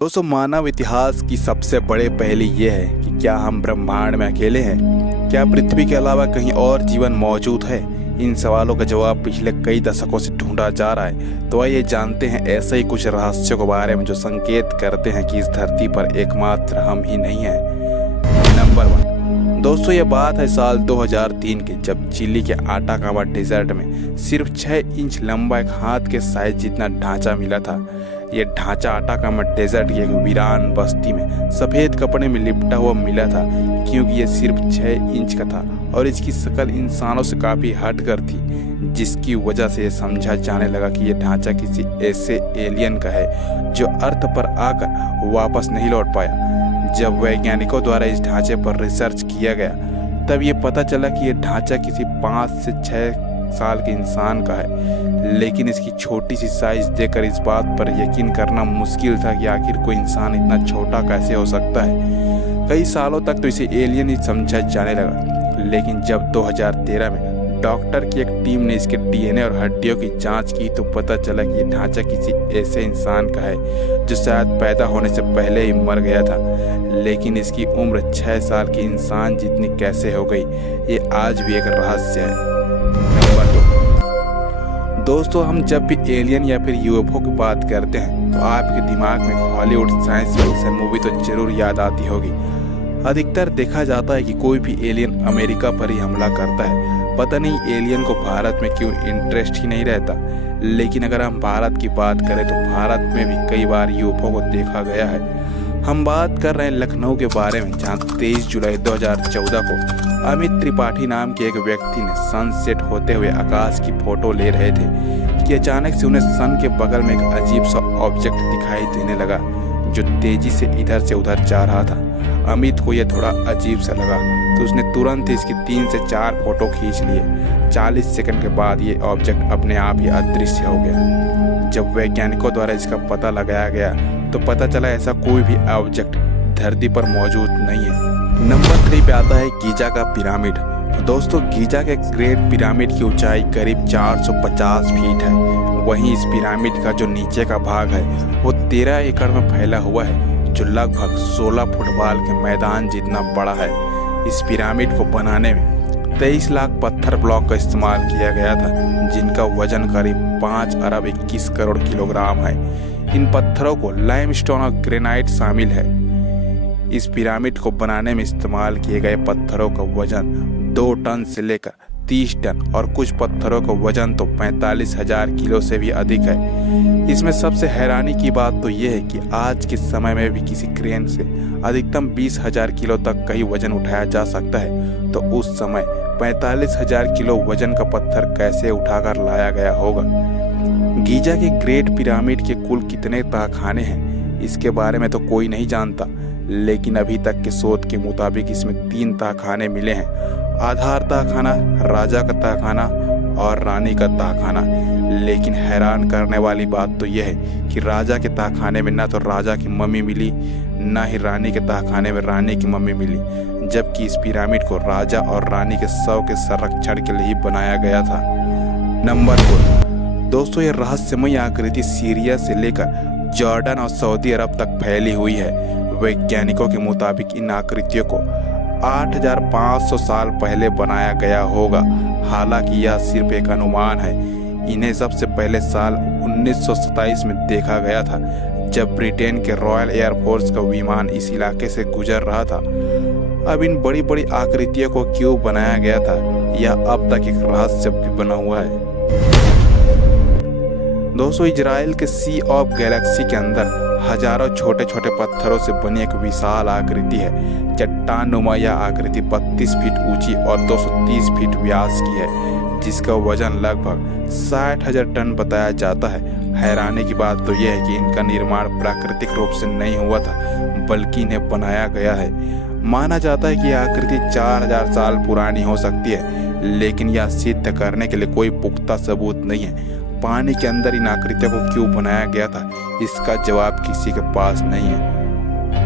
दोस्तों, मानव इतिहास की सबसे बड़े पहेली ये है कि क्या हम ब्रह्मांड में अकेले हैं? क्या पृथ्वी के अलावा कहीं और जीवन मौजूद है? इन सवालों का जवाब पिछले कई दशकों से ढूंढा जा रहा है। तो आइए जानते हैं ऐसे ही कुछ रहस्यों के बारे में जो संकेत करते हैं कि इस धरती पर एकमात्र हम ही नहीं हैं। नंबर 1। दोस्तों, ये बात है साल 2003 की, जब चिली के आटाकामा डेजर्ट में सिर्फ 6 इंच लंबा एक हाथ के साइज जितना ढांचा मिला था। ये ढांचा आटाकामा डेजर्ट की एक वीरान बस्ती में सफ़ेद कपड़े में लिपटा हुआ मिला था, क्योंकि ये सिर्फ 6 इंच का था और इसकी शक्ल इंसानों से काफ़ी हटकर थी, जिसकी वजह से ये समझा जाने लगा कि ये ढांचा किसी ऐसे एलियन का है जो अर्थ पर आकर वापस नहीं लौट पाया। जब वैज्ञानिकों द्वारा इस ढांचे पर रिसर्च किया गया, तब ये पता चला कि ये ढांचा किसी 5 से 6 साल के इंसान का है। लेकिन इसकी छोटी सी साइज देखकर इस बात पर यकीन करना मुश्किल था कि आखिर कोई इंसान इतना छोटा कैसे हो सकता है। कई सालों तक तो इसे एलियन ही समझा जाने लगा, लेकिन जब 2013 में डॉक्टर की एक टीम ने इसके डीएनए और हड्डियों की जांच की तो पता चला कि ये ढांचा किसी ऐसे इंसान का है जो शायद पैदा होने से पहले ही मर गया था। लेकिन इसकी उम्र 6 साल की इंसान जितनी कैसे हो गई, ये आज भी एक रहस्य है। नंबर 2। दोस्तों, हम जब भी एलियन या फिर यूएफओ की बात करते हैं तो आपके दिमाग में हॉलीवुड साइंस फिक्शन मूवी तो जरूर याद आती होगी। अधिकतर देखा जाता है कि कोई भी एलियन अमेरिका पर ही हमला करता है। पता नहीं एलियन को भारत में क्यों इंटरेस्ट ही नहीं रहता। लेकिन अगर हम भारत की बात करें तो भारत में भी कई बार यूएफओ को देखा गया है। हम बात कर रहे हैं लखनऊ के बारे में, जहां 23 जुलाई 2014 को अमित त्रिपाठी नाम के एक व्यक्ति ने सनसेट होते हुए आकाश की फोटो ले रहे थे कि अचानक से उन्हें सन के बगल में एक अजीब सा ऑब्जेक्ट दिखाई देने लगा जो तेजी से इधर से उधर जा रहा था। अमित को यह थोड़ा अजीब सा लगा तो उसने तुरंत इसकी 3 से 4 फोटो खींच लिए। 40 सेकंड के बाद ये ऑब्जेक्ट अपने आप ही अदृश्य हो गया। जब वैज्ञानिकों द्वारा इसका पता लगाया गया तो पता चला ऐसा कोई भी ऑब्जेक्ट धरती पर मौजूद नहीं है। नंबर 3 पे आता है गीजा का पिरामिड। दोस्तों, गीजा के ग्रेट पिरामिड की ऊंचाई करीब 450 फीट है। वहीं इस पिरामिड का जो नीचे का भाग है वो 13 एकड़ में फैला हुआ है, जो लगभग 16 फुटबॉल के मैदान जितना बड़ा है। इस पिरामिड को बनाने में 23 लाख पत्थर ब्लॉक का इस्तेमाल किया गया था, जिनका वजन करीब 5 अरब 21 करोड़ किलोग्राम है। इन पत्थरों को लाइमस्टोन और ग्रेनाइट शामिल है। इस पिरामिड को बनाने में इस्तेमाल किए गए पत्थरों का वजन 2 टन से लेकर 30 टन और कुछ पत्थरों का वजन तो 45,000 किलो से भी अधिक है। इसमें सबसे हैरानी की बात तो यह है कि आज के समय में भी किसी क्रेन से अधिकतम 20,000 किलो तक का ही वजन उठाया जा सकता है। तो उस समय 45,000 किलो वजन का पत्थर कैसे उठाकर लाया गया होगा? गीजा के ग्रेट पिरामिड के कुल कितने तहखाने हैं, इसके बारे में तो कोई नहीं जानता। लेकिन अभी तक के शोध के मुताबिक इसमें 3 तहखाने मिले हैं: आधार तहखाना, राजा का तहखाना और रानी का तहखाना। लेकिन हैरान करने वाली बात तो यह है कि राजा के तहखाने में ना तो राजा की मम्मी मिली, ना ही रानी के तहखाने में रानी की मम्मी मिली, जबकि इस पिरामिड को राजा और रानी के शव के संरक्षण के लिए ही बनाया गया था। नंबर 4। दोस्तों, ये रहस्यमय आकृति सीरिया से लेकर जॉर्डन और सऊदी अरब तक फैली हुई है। वैज्ञानिकों के मुताबिक इन आकृतियों को 8,500 साल पहले बनाया गया होगा। हालांकि यह सिर्फ एक अनुमान है। इन्हें सबसे पहले साल 1927 में देखा गया था, जब ब्रिटेन के रॉयल एयरफोर्स का विमान इस इलाके से गुजर रहा था। अब इन बड़ी बड़ी आकृतियों को क्यों बनाया गया था, यह अब तक एक रहस्य भी बना हुआ है। दोस्तों, इजराइल के सी ऑफ गैलेक्सी के अंदर हजारों छोटे छोटे पत्थरों से बनी एक विशाल आकृति है। चट्टान नुमा यह आकृति 32 फीट ऊंची और 230 फीट व्यास की है, जिसका वजन लगभग 60,000 टन बताया जाता है। हैरानी की बात तो यह है कि इनका निर्माण प्राकृतिक रूप से नहीं हुआ था, बल्कि इन्हें बनाया गया है। माना जाता है कि यह आकृति 4,000 साल पुरानी हो सकती है, लेकिन यह सिद्ध करने के लिए कोई पुख्ता सबूत नहीं है। पानी के अंदर इन आकृतियों को क्यों बनाया गया था, इसका जवाब किसी के पास नहीं है।